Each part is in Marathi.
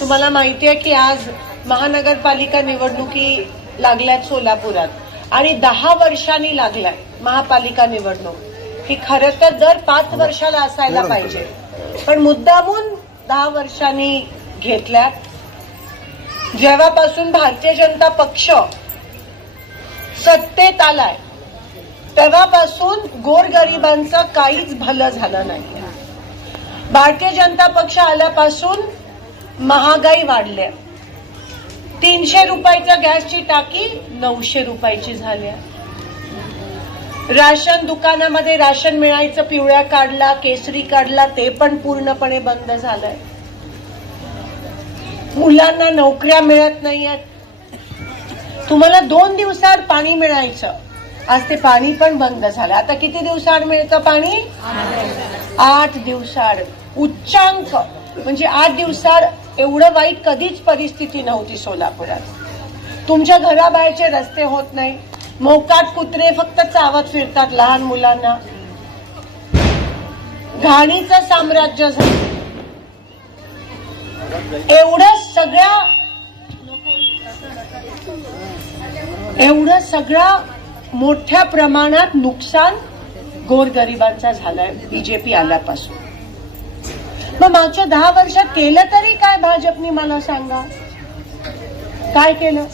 तुम्हाला माहिती आहे की आज महानगरपालिका निवडणुकी लागल्यात सोलापुरात आणि दहा वर्षांनी लागलाय महापालिका निवडणूक ही खरं तर दर पाच वर्षाला असायला पाहिजे पण मुद्दामून दहा वर्षांनी घेतल्यात जेव्हापासून भारतीय जनता पक्ष सत्तेत आलाय तेव्हापासून गोरगरिबांचं काहीच भलं झालं नाही भारतीय जनता पक्ष आल्यापासून महागाई वाढल्या तीनशे रुपयाच्या गॅसची टाकी नऊशे रुपयाची झाली राशन दुकानामध्ये राशन मिळायचं पिवळ्या काढला केसरी काढला ते पण पूर्णपणे बंद झालंय मुलांना नोकऱ्या मिळत नाही आहेत तुम्हाला दोन दिवसात पाणी मिळायचं आज ते पाणी पण बंद झालं आता किती दिवसाआड मिळतं पाणी आठ दिवसाड उच्चांक म्हणजे आठ दिवसाआड एवढं वाईट कधीच परिस्थिती नव्हती सोलापुरात तुमच्या घराबाहेरचे रस्ते होत नाही मोकाट कुत्रे फक्त चावत फिरतात लहान मुलांना घाणीचं साम्राज्य झालं एवढं सगळ्या एवढं सगळा मोठ्या प्रमाणात नुकसान गोरगरिबांचा झालाय बीजेपी आल्यापासून मग मागच्या दहा वर्षात केलं तरी काय भाजपनी मला सांगा काय केलं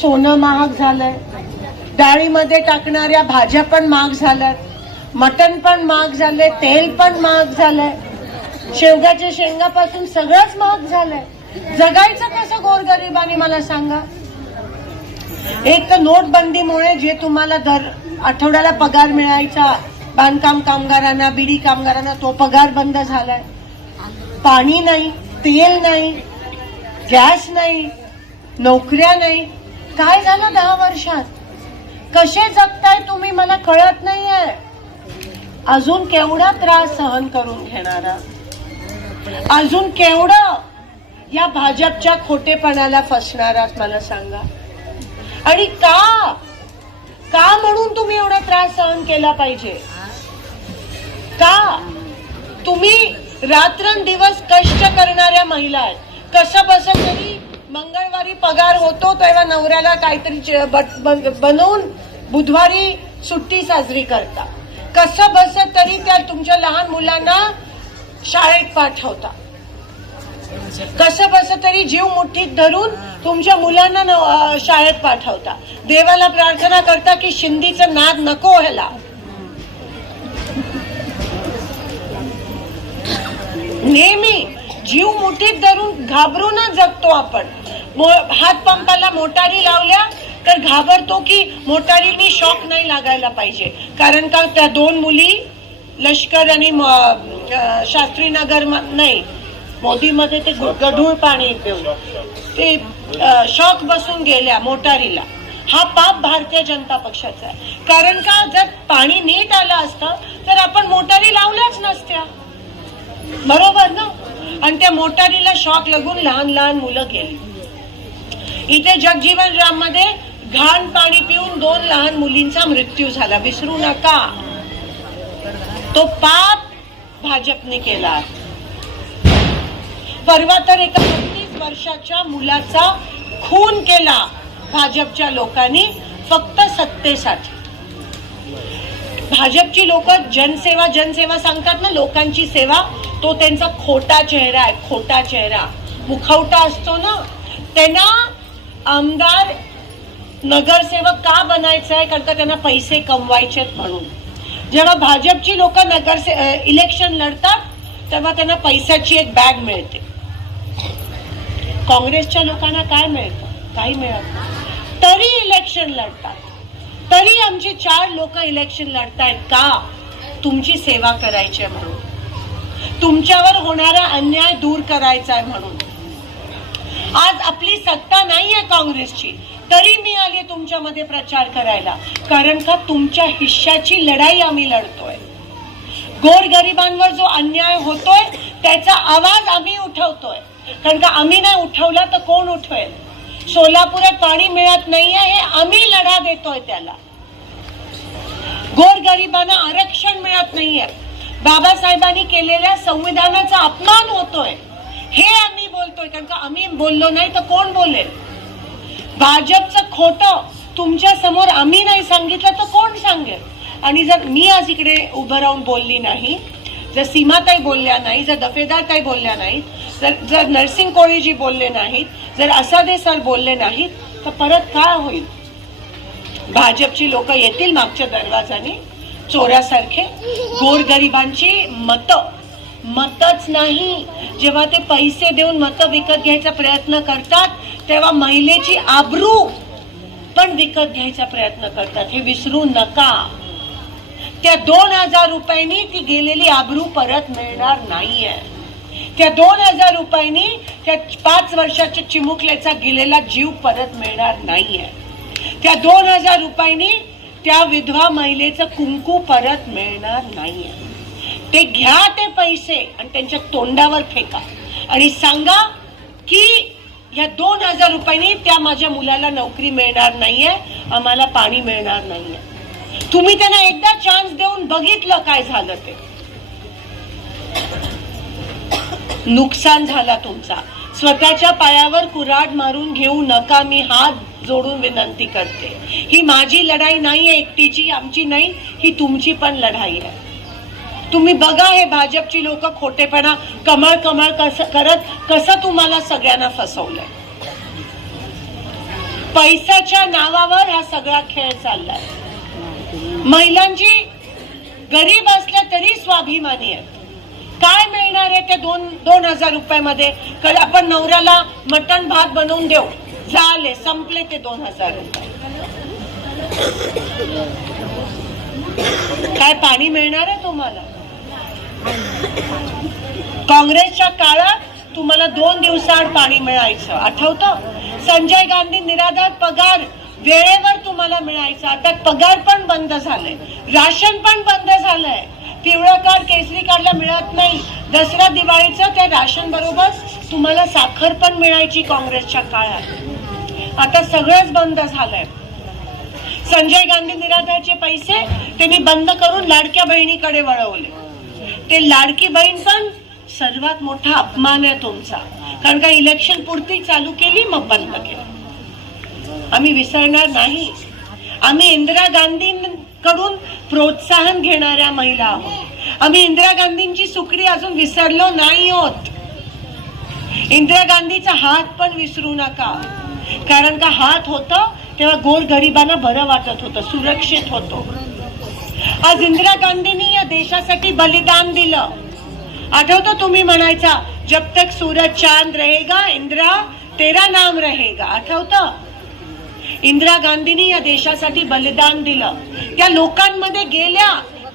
सोनं महाग झालंय डाळीमध्ये टाकणाऱ्या भाज्या पण महाग झाल्यात मटण पण महाग झालंय तेल पण महाग झालंय शेवग्याच्या शेंगापासून सगळंच महाग झालंय जगायचं कसं गोरगरीबानी मला सांगा एक तर नोटबंदीमुळे जे तुम्हाला दर आठवड्याला पगार मिळायचा बांधकाम कामगारांना बीडी कामगारांना तो पगार बंद झालाय पाणी नाही तेल नाही गॅस नाही नोकऱ्या नाही काय झालं दहा वर्षात कसे जगताय तुम्ही मला कळत नाहीये अजून केवढा त्रास सहन करून घेणारा अजून केवढं या भाजपच्या खोटेपणाला फसणारा मला सांगा आणि का का म्हणून तुम्ही एवढा त्रास सहन केला पाहिजे का तुम्ही रात्रंदिवस कष्ट करणाऱ्या महिला आहेत कसं बसं तरी मंगळवारी पगार होतो तेव्हा नवऱ्याला काहीतरी बनवून बुधवारी सुट्टी साजरी करता कसं बसत तरी त्या तुमच्या लहान मुलांना शाळेत पाठवता कसं बस तरी जीव मुठीत धरून तुमच्या मुलांना शाळेत पाठवता देवाला प्रार्थना करता की शिंदीचं नाद नको ह्याला नेहमी जीव मुठीत धरून घाबरूनच जगतो आपण हात पंपाला मोटारी लावल्या तर घाबरतो की मी शॉक नाही लागायला पाहिजे कारण का त्या दोन मुली लष्कर आणि शास्त्रीनगर नाही मोदीमध्ये ते गढूळ पाणी ते शॉक बसून गेल्या मोटारीला हा पाप भारतीय जनता पक्षाचा आहे कारण का जर पाणी नीट आलं असतं तर आपण मोटारी लावल्याच नसत्या बरोबर ना आणि त्या मोटारीला शॉक लागून लहान लहान मुलं गेली इथे जगजीवन राम मध्ये घाण पाणी पिऊन दोन लहान मुलींचा मृत्यू झाला विसरू नका तो पाप भाजपने केला परवा तर एका बत्तीस वर्षाच्या मुलाचा खून केला भाजपच्या लोकांनी फक्त सत्तेसाठी भाजपची लोक जनसेवा जनसेवा सांगतात ना लोकांची सेवा तो त्यांचा खोटा चेहरा आहे खोटा चेहरा मुखवटा असतो ना त्यांना आमदार नगरसेवक का बनायचं आहे करता त्यांना पैसे कमवायचे म्हणून जेव्हा भाजपची लोक नगरसे इलेक्शन लढतात तेव्हा त्यांना पैशाची एक बॅग मिळते काँग्रेसच्या लोकांना काय मिळतं काही मिळत नाही तरी इलेक्शन लढतात तरी आमची चार लोक इलेक्शन लढतायत का तुमची सेवा करायची म्हणून तुमच्यावर होणारा अन्याय दूर करायचा आहे म्हणून आज आपली सत्ता नाही आहे काँग्रेसची तरी मी आली तुमच्यामध्ये प्रचार करायला कारण का तुमच्या हिश्श्याची लढाई आम्ही लढतोय गोरगरिबांवर जो अन्याय होतोय त्याचा आवाज आम्ही उठवतोय कारण का आम्ही नाही उठवला तर कोण उठवेल सोलापुरात पाणी मिळत नाहीये हे आम्ही लढा देतोय त्याला गोरगरिबांना आरक्षण मिळत नाहीये बाबासाहेबांनी केलेल्या संविधानाचा अपमान होतोय हे आम्ही बोलतोय कारण का आम्ही बोललो नाही तर कोण बोलेल भाजपचं खोटं तुमच्या समोर आम्ही नाही सांगितलं तर कोण सांगेल आणि जर मी आज इकडे उभं राहून बोलली नाही जर सीमाताई बोलल्या नाही जर दफेदार दफेदारताई बोलल्या नाहीत जर जर नरसिंग कोळीजी बोलले नाहीत जर असादे सर बोलले नाहीत तर परत काय होईल भाजपची लोक येतील मागच्या दरवाजाने चोरासारखे गोरगरिबांची मत मतच नाही जेव्हा ते पैसे देऊन मतं विकत घ्यायचा प्रयत्न करतात तेव्हा महिलेची आबरू पण विकत घ्यायचा प्रयत्न करतात हे विसरू नका त्या दोन हजार रुपयांनी ती गेलेली आबरू परत मिळणार नाहीये त्या दोन हजार रुपयांनी त्या पाच वर्षाच्या चिमुकल्याचा गेलेला जीव परत मिळणार नाहीये त्या दोन हजार रुपयांनी त्या विधवा महिलेचं कुंकू परत मिळणार नाही ते घ्या ते पैसे आणि त्यांच्या तोंडावर फेका आणि सांगा की या दोन हजार रुपयांनी त्या माझ्या मुलाला नोकरी मिळणार नाहीये आम्हाला पाणी मिळणार नाहीये तुम्ही त्यांना एकदा चान्स देऊन बघितलं काय झालं ते नुकसान झाला तुमचा स्वतःच्या पायावर कुराड मारून घेऊ नका मी हात जोडून विनंती करते ही माझी लढाई नाही आहे एकटीची आमची नाही ही तुमची पण लढाई आहे तुम्ही बघा हे भाजपची लोक खोटेपणा कमळ कमळ कस करत कसं तुम्हाला सगळ्यांना फसवलंय पैशाच्या नावावर हा सगळा खेळ चाललाय महिलांची गरीब असल्या तरी स्वाभिमानी आहे काय मिळणार आहे ते दोन दोन हजार रुपयामध्ये आपण नवऱ्याला मटण भात बनवून देऊ झाले संपले ते दोन हजार रुपये काय पाणी मिळणार आहे तुम्हाला काँग्रेसच्या काळात तुम्हाला दोन दिवसाआड पाणी मिळायचं आठवत संजय गांधी निराधार पगार वेळेवर तुम्हाला मिळायचा आता पगार पण बंद झालाय राशन पण बंद झालंय पिवळं कार्ड केसरी कार्डला मिळत नाही दसरा दिवाळीचं ते राशन बरोबर तुम्हाला साखर पण मिळायची काँग्रेसच्या काळात आता सगळंच बंद झालंय संजय गांधी निराधारचे पैसे त्यांनी बंद करून लाडक्या बहिणीकडे वळवले ते लाडकी बहीण पण सर्वात मोठा अपमान आहे तुमचा कारण का इलेक्शन पुरती चालू केली मग बंद केलं आम्ही विसरणार नाही आम्ही इंदिरा गांधी कडून प्रोत्साहन घेणाऱ्या महिला आम्ही इंदिरा गांधींची सुकडी अजून विसरलो नाही होत इंदिरा गांधीचा हात पण विसरू नका कारण का हात होत तेव्हा गोर गरिबांना बरं वाटत होत सुरक्षित होतो आज इंदिरा गांधींनी या देशासाठी बलिदान दिलं आठवतो तुम्ही म्हणायचा जब तक सूरज चांद रहेगा इंदिरा तेरा नाम रहेगा आठवतं इंदिरा गांधींनी या देशासाठी बलिदान दिलं त्या लोकांमध्ये गेल्या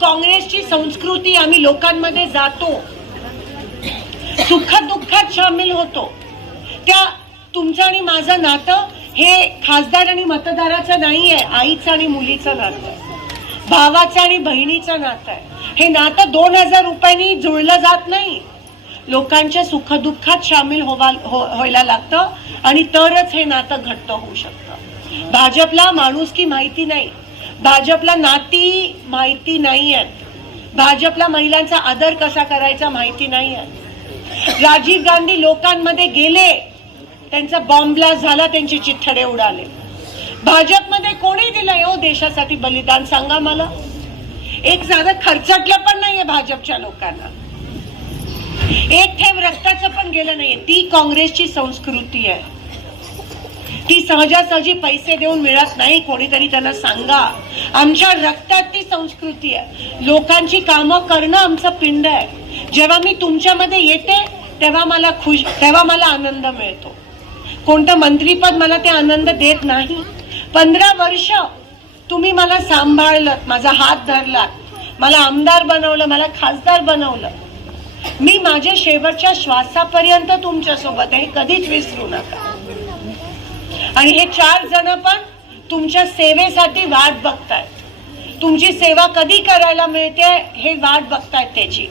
काँग्रेसची संस्कृती आम्ही लोकांमध्ये जातो सुख सामील होतो त्या तुमचं आणि माझं नातं हे खासदार आणि मतदाराचं नाही आहे आईचं आणि मुलीचं नातं भावाचं आणि बहिणीचं नातं आहे हे नातं दोन हजार रुपयांनी जुळलं जात नाही लोकांच्या सुखदुःखात सामील हो- व्हायला लागतं आणि तरच हे नातं घट्ट होऊ शकतं भाजपला माणूस की माहिती नाही भाजपला नाती माहिती नाही आहेत भाजपला महिलांचा आदर कसा करायचा माहिती नाही आहे राजीव गांधी लोकांमध्ये गेले त्यांचा बॉम्ब ब्लास्ट झाला त्यांची चिठ्ठडे उडाले भाजपमध्ये कोणी दिलंय हो देशासाठी बलिदान सांगा मला एक जागा खर्चाटलं पण नाहीये भाजपच्या लोकांना एक थेंब रस्त्याचं पण गेलं नाहीये ती काँग्रेसची संस्कृती आहे ती सहजासहजी पैसे देऊन मिळत नाही कोणीतरी त्यांना सांगा आमच्या रक्तात ती संस्कृती आहे लोकांची कामं करणं आमचं पिंड आहे जेव्हा मी तुमच्यामध्ये येते तेव्हा मला खुश तेव्हा मला आनंद मिळतो कोणतं मंत्रीपद मला ते आनंद देत नाही पंधरा वर्ष तुम्ही मला सांभाळलं माझा हात धरलात मला आमदार बनवलं मला खासदार बनवलं मी माझ्या शेवटच्या श्वासापर्यंत तुमच्यासोबत आहे कधीच विसरू नका आणि हे चार जण पण तुमच्या सेवेसाठी वाट बघतायत तुमची सेवा कधी करायला मिळते हे वाट बघतायत त्याची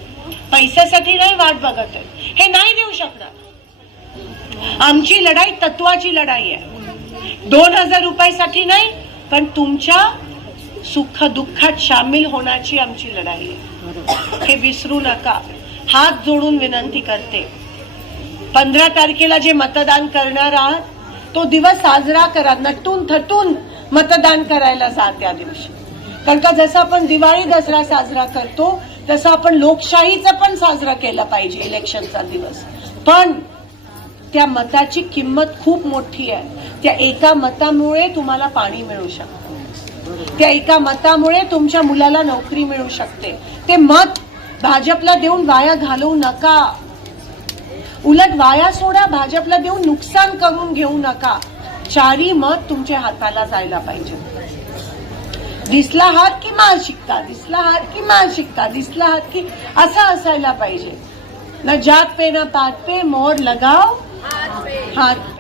पैशासाठी नाही वाट बघत हे नाही देऊ शकणार आमची लढाई तत्वाची लढाई आहे दोन हजार रुपयासाठी नाही पण तुमच्या सुख दुःखात सामील होण्याची आमची लढाई आहे हे विसरू नका हात जोडून विनंती करते पंधरा तारखेला जे मतदान करणार आहात तो दिवस साजरा करा नटून थटून मतदान करायला जा त्या दिवशी कारण का जसं आपण दिवाळी दसरा साजरा करतो तसं आपण लोकशाहीचं पण साजरा केला पाहिजे इलेक्शनचा दिवस पण त्या मताची किंमत खूप मोठी आहे त्या एका मतामुळे तुम्हाला पाणी मिळू शकतं त्या एका मतामुळे तुमच्या मुलाला नोकरी मिळू शकते ते मत भाजपला देऊन वाया घालवू नका उलट वाया सोडा भाजपला देऊन नुकसान करून घेऊ नका चारी मत तुमच्या हाताला जायला पाहिजे दिसला हात की माल दिसला हात की माल शिकता दिसला हात की असा असायला पाहिजे ना जात पे ना पात पे मोर लगाव हात